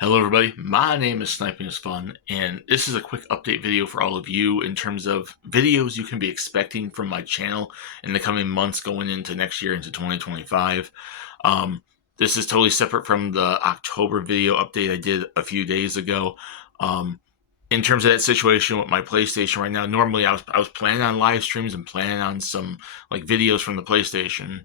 Hello, everybody. My name is Sniping is Fun, and this is a quick update video for all of you in terms of videos you can be expecting from my channel in the coming months going into next year, into 2025. Um, this is totally separate from the October video update I did a few days ago. In terms of that situation with my PlayStation right now, normally I was planning on live streams and planning on some like videos from the PlayStation,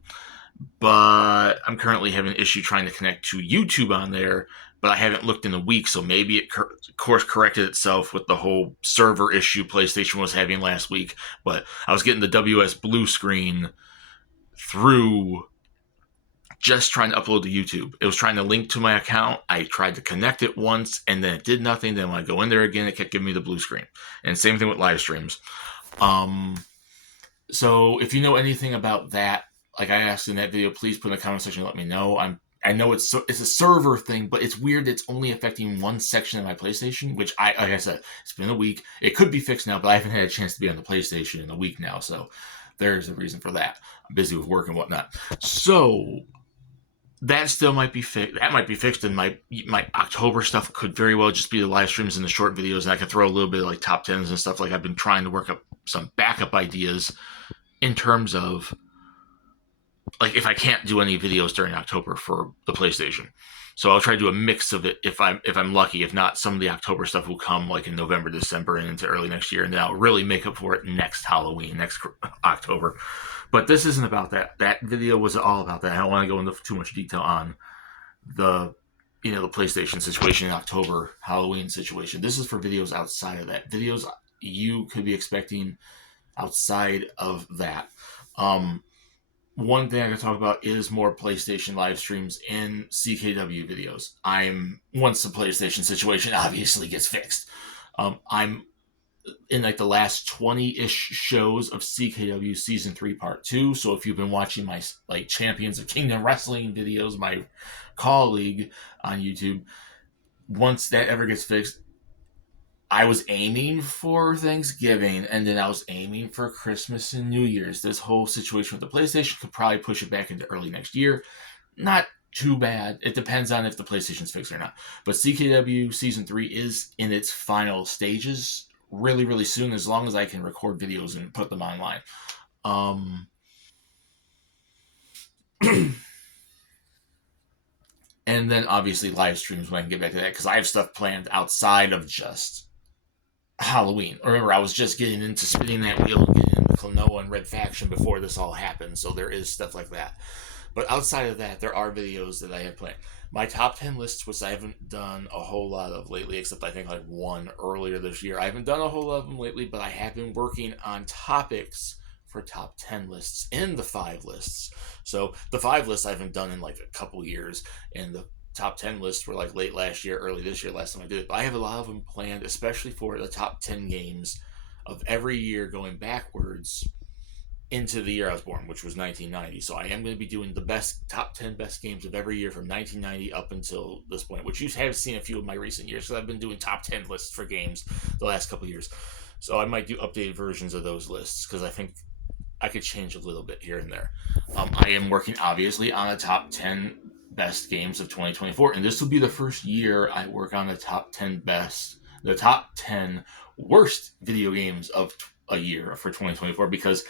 but I'm currently having an issue trying to connect to YouTube on there. But I haven't looked in a week, so maybe it course corrected itself with the whole server issue PlayStation was having last week. But I was getting the WS blue screen through just trying to upload to YouTube. It was trying to link to my account. I tried to connect it once, and then it did nothing. Then when I go in there again, it kept giving me the blue screen. And same thing with live streams. Um, so if you know anything about that, like I asked in that video, please put in the comment section and let me know. I know it's a server thing, but it's weird. It's only affecting one section of my PlayStation, which like I said, it's been a week. It could be fixed now, but I haven't had a chance to be on the PlayStation in a week now, so there's a reason for that. I'm busy with work and whatnot. So that still might be fixed. That might be fixed, and my October stuff could very well just be the live streams and the short videos, and I could throw a little bit of like top tens and stuff. Like I've been trying to work up some backup ideas in terms of like if I can't do any videos during October for the PlayStation. So I'll try to do a mix of it if I'm lucky. If not, some of the October stuff will come like in November, December, and into early next year, and then I'll really make up for it next Halloween, next October. But this isn't about that. That video was all about that. I don't want to go into too much detail on the the PlayStation situation in October, Halloween situation. This is for videos outside of that. Videos you could be expecting outside of that. Um, One thing I can talk about is more PlayStation live streams and CKW videos. I'm once the PlayStation situation obviously gets fixed. I'm in like the last 20-ish shows of CKW season 3 part 2. So if you've been watching my like Champions of Kingdom Wrestling videos, my colleague on YouTube, once that ever gets fixed, I was aiming for Thanksgiving, and then I was aiming for Christmas and New Year's. This whole situation with the PlayStation could probably push it back into early next year. Not too bad. It depends on if the PlayStation's fixed or not. But CKW Season 3 is in its final stages really, really soon, as long as I can record videos and put them online. Um, and then obviously live streams when I can get back to that, because I have stuff planned outside of just Halloween. Remember, I was just getting into spinning that wheel and getting into Klonoa and Red Faction before this all happened, so there is stuff like that. But outside of that, there are videos that I have planned. My top 10 lists, which I haven't done a whole lot of lately, except I think like one earlier this year. I haven't done a whole lot of them lately, but I have been working on topics for top 10 lists in the 5 lists. So the 5 lists I haven't done in like a couple years, and the top 10 lists were like late last year, early this year, last time I did it. But I have a lot of them planned, especially for the top 10 games of every year going backwards into the year I was born, which was 1990. So I am going to be doing the best top 10 best games of every year from 1990 up until this point, which you have seen a few of my recent years. So I've been doing top 10 lists for games the last couple of years. So I might do updated versions of those lists because I think I could change a little bit here and there. I am working obviously on a top 10 best games of 2024, and this will be the first year I work on the top 10 worst video games of a year for 2024, because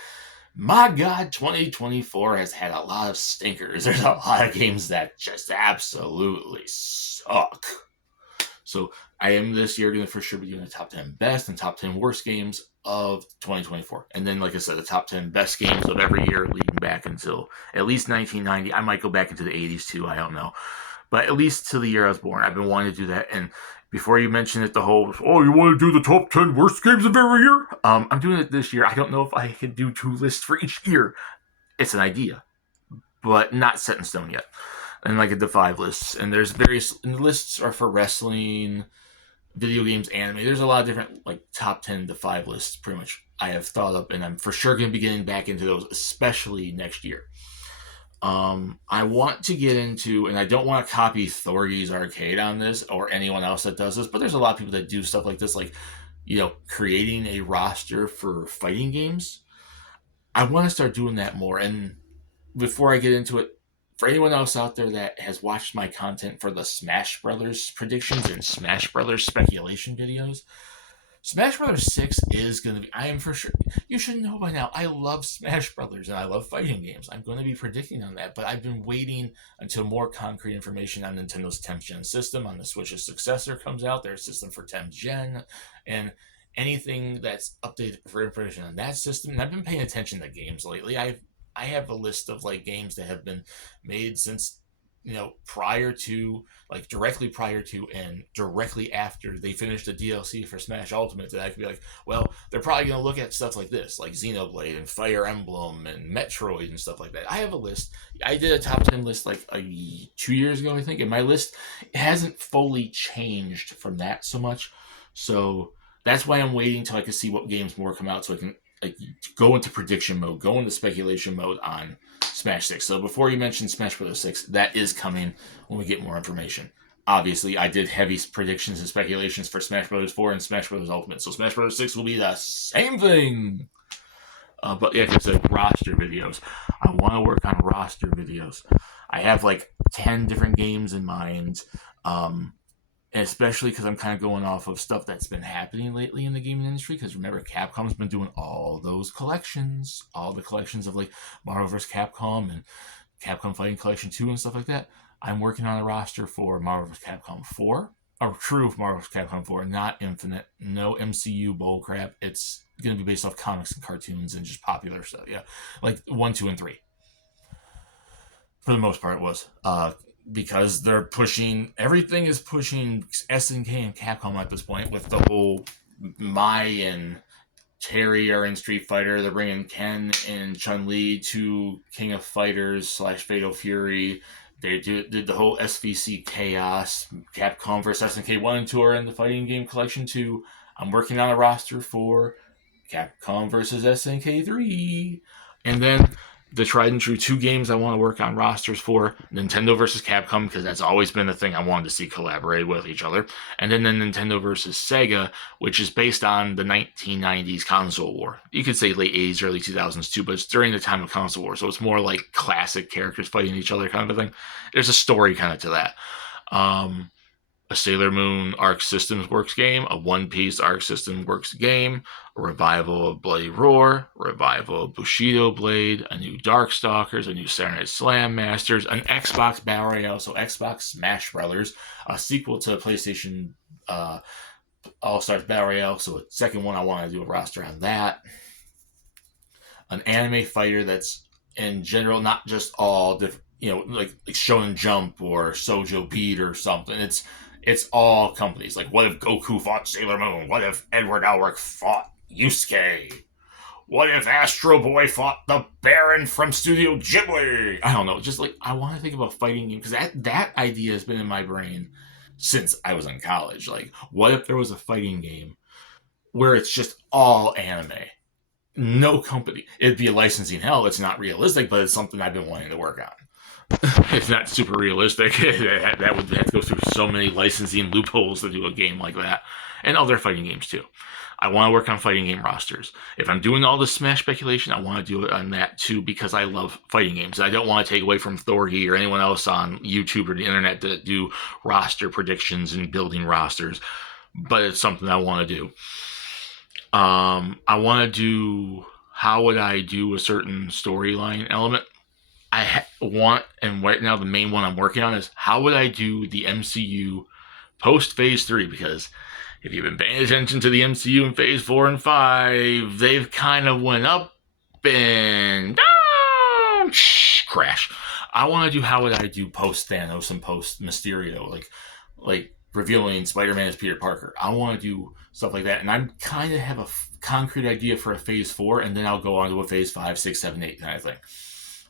my God, 2024 has had a lot of stinkers. There's a lot of games that just absolutely suck. So I am this year going to for sure be doing the top 10 best and top 10 worst games of 2024. And then, like I said, the top 10 best games of every year leading back until at least 1990. I might go back into the 80s too. I don't know. But at least to the year I was born. I've been wanting to do that. And before you mention it, the whole, oh, you want to do the top 10 worst games of every year? I'm doing it this year. I don't know if I can do 2 lists for each year. It's an idea, but not set in stone yet. And like the 5 lists. And there's various, and the lists are for wrestling, video games, anime. There's a lot of different like top 10 to 5 lists pretty much I have thought up, and I'm for sure going to be getting back into those, especially next year. I want to get into, and I don't want to copy Thorgy's Arcade on this or anyone else that does this, but there's a lot of people that do stuff like this, like, creating a roster for fighting games. I want to start doing that more. And before I get into it, For anyone else out there that has watched my content for the Smash Brothers predictions and Smash Brothers speculation videos, Smash Brothers 6 is going to be, I am for sure, you should know by now, I love Smash Brothers and I love fighting games. I'm going to be predicting on that, but I've been waiting until more concrete information on Nintendo's 10th gen system, on the Switch's successor comes out, their system for 10th gen, and anything that's updated for information on that system. And I've been paying attention to games lately. I have a list of like games that have been made since, prior to, like directly prior to and directly after they finished the DLC for Smash Ultimate, that I could be like, well, they're probably going to look at stuff like this, like Xenoblade and Fire Emblem and Metroid and stuff like that. I have a list. I did a top 10 list like 2 years ago, I think, and my list hasn't fully changed from that so much. So that's why I'm waiting till I can see what games more come out, so I can like go into prediction mode, go into speculation mode on Smash 6. So before you mention Smash Bros. 6, that is coming when we get more information. Obviously, I did heavy predictions and speculations for Smash Bros. 4 and Smash Bros. Ultimate, so Smash Bros. 6 will be the same thing. But yeah, like I said, roster videos. I want to work on roster videos. I have like 10 different games in mind. And especially because I'm kind of going off of stuff that's been happening lately in the gaming industry. Because remember, Capcom's been doing all those collections, all the collections of like Marvel vs. Capcom and Capcom Fighting Collection 2 and stuff like that. I'm working on a roster for Marvel vs. Capcom 4, or true Marvel vs. Capcom 4, not Infinite, no MCU bullcrap. It's going to be based off comics and cartoons and just popular stuff. Yeah, like 1, 2, and 3. For the most part, it was. Because they're pushing, everything is pushing SNK and Capcom at this point with the whole Mai and Terry are in Street Fighter. They're bringing Ken and Chun-Li to King of Fighters / Fatal Fury. They did the whole SVC Chaos. Capcom vs. SNK 1 and 2 are in the Fighting Game Collection 2. I'm working on a roster for Capcom vs. SNK 3. And then the tried and true 2 games I want to work on rosters for: Nintendo versus Capcom, because that's always been the thing I wanted to see collaborate with each other, and then the Nintendo versus Sega, which is based on the 1990s console war. You could say late 80s, early 2000s too, but it's during the time of console war, so it's more like classic characters fighting each other kind of a thing. There's a story kind of to that. A Sailor Moon Arc Systems Works game, a One Piece Arc Systems Works game, a revival of Bloody Roar, a revival of Bushido Blade, a new Darkstalkers, a new Saturday Night Slam Masters, an Xbox Battle Royale, so Xbox Smash Brothers, a sequel to PlayStation All-Stars Battle Royale, so a second one I want to do a roster on that. An anime fighter that's in general, not just all different, like Shonen Jump or Shoujo Beat or something. It's all companies. Like, what if Goku fought Sailor Moon? What if Edward Elric fought Yusuke? What if Astro Boy fought the Baron from Studio Ghibli? I don't know. Just like, I want to think about fighting games, because that idea has been in my brain since I was in college. Like, what if there was a fighting game where it's just all anime? No company. It'd be a licensing hell. It's not realistic, but it's something I've been wanting to work on. It's not super realistic. That would have to go through so many licensing loopholes to do a game like that. And other fighting games too. I want to work on fighting game rosters. If I'm doing all this Smash speculation, I want to do it on that too, because I love fighting games. I don't want to take away from Thorgy or anyone else on YouTube or the internet that do roster predictions and building rosters. But it's something I want to do. I want to do, how would I do a certain storyline element? I want, and right now the main one I'm working on is, how would I do the MCU post Phase 3? Because if you've been paying attention to the MCU in Phase 4 and 5, they've kind of went up and down, crash. I want to do, how would I do post Thanos and post Mysterio, like revealing Spider-Man as Peter Parker. I want to do stuff like that, and I'm kind of have a concrete idea for a Phase 4, and then I'll go on to a Phase 5, 6, 7, 8 kind of thing.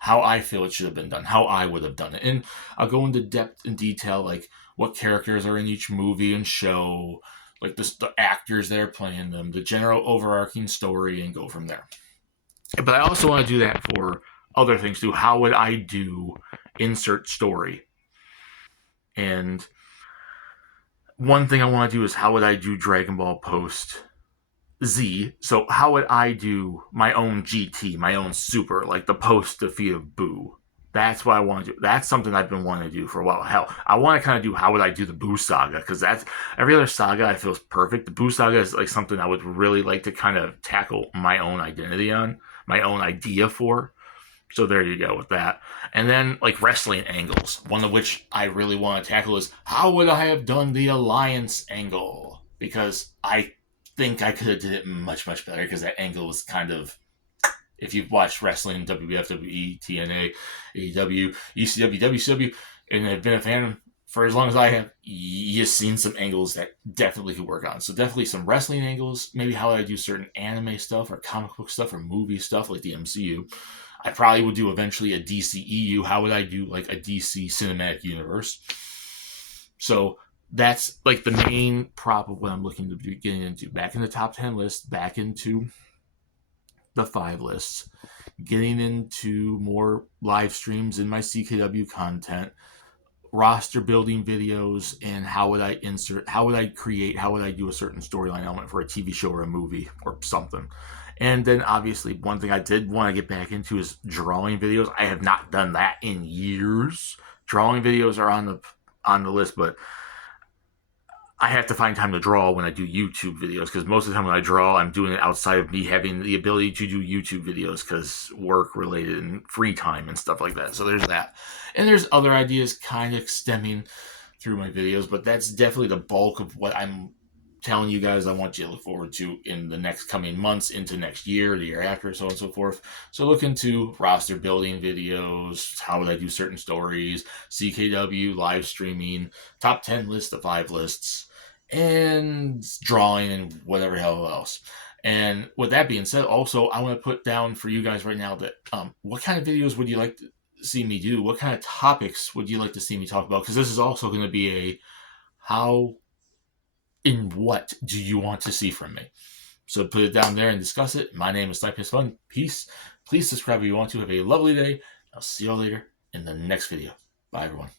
How I feel it should have been done, how I would have done it. And I'll go into depth and detail, like what characters are in each movie and show, like the actors that are playing them, the general overarching story, and go from there. But I also want to do that for other things too. How would I do insert story? And one thing I want to do is, how would I do Dragon Ball post Z? So how would I do my own GT, my own Super, like the post defeat of Boo? That's what I want to do. That's something I've been wanting to do for a while. Hell, I want to kind of do how would I do the Boo Saga, because that's every other saga I feel is perfect. The Boo Saga is like something I would really like to kind of tackle my own identity on, my own idea for. So there you go with that. And then like wrestling angles, one of which I really want to tackle is how would I have done the alliance angle? Because I think I could have did it much better, because that angle was kind of, if you've watched wrestling, WWF, WWE, TNA, AEW, ECW, WCW, and have been a fan for as long as I have, you've seen some angles that definitely could work on. So definitely some wrestling angles, maybe how I do certain anime stuff or comic book stuff or movie stuff like the MCU. I probably would do eventually a DCEU. How would I do like a DC cinematic universe? So that's like the main prop of what I'm looking to be getting into. Back in the top 10 list, back into the 5 lists, getting into more live streams in my CKW content, roster building videos, and how would I insert, how would I create, how would I do a certain storyline element for a TV show or a movie or something. And then obviously one thing I did want to get back into is drawing videos. I have not done that in years. Drawing videos are on the list, but I have to find time to draw when I do YouTube videos, because most of the time when I draw, I'm doing it outside of me having the ability to do YouTube videos, because work related and free time and stuff like that. So there's that. And there's other ideas kind of stemming through my videos, but that's definitely the bulk of what I'm telling you guys I want you to look forward to in the next coming months, into next year, the year after, so on and so forth. So look into roster building videos, how would I do certain stories, CKW, live streaming, top 10 list, the 5 lists, and drawing and whatever hell else. And with that being said, also I want to put down for you guys right now that what kind of videos would you like to see me do? What kind of topics would you like to see me talk about? Because this is also going to be a how in what do you want to see from me? So put it down there and discuss it. My name is Sniping is Fun. Peace. Please subscribe if you want to. Have a lovely day. I'll see you all later in the next video. Bye, everyone.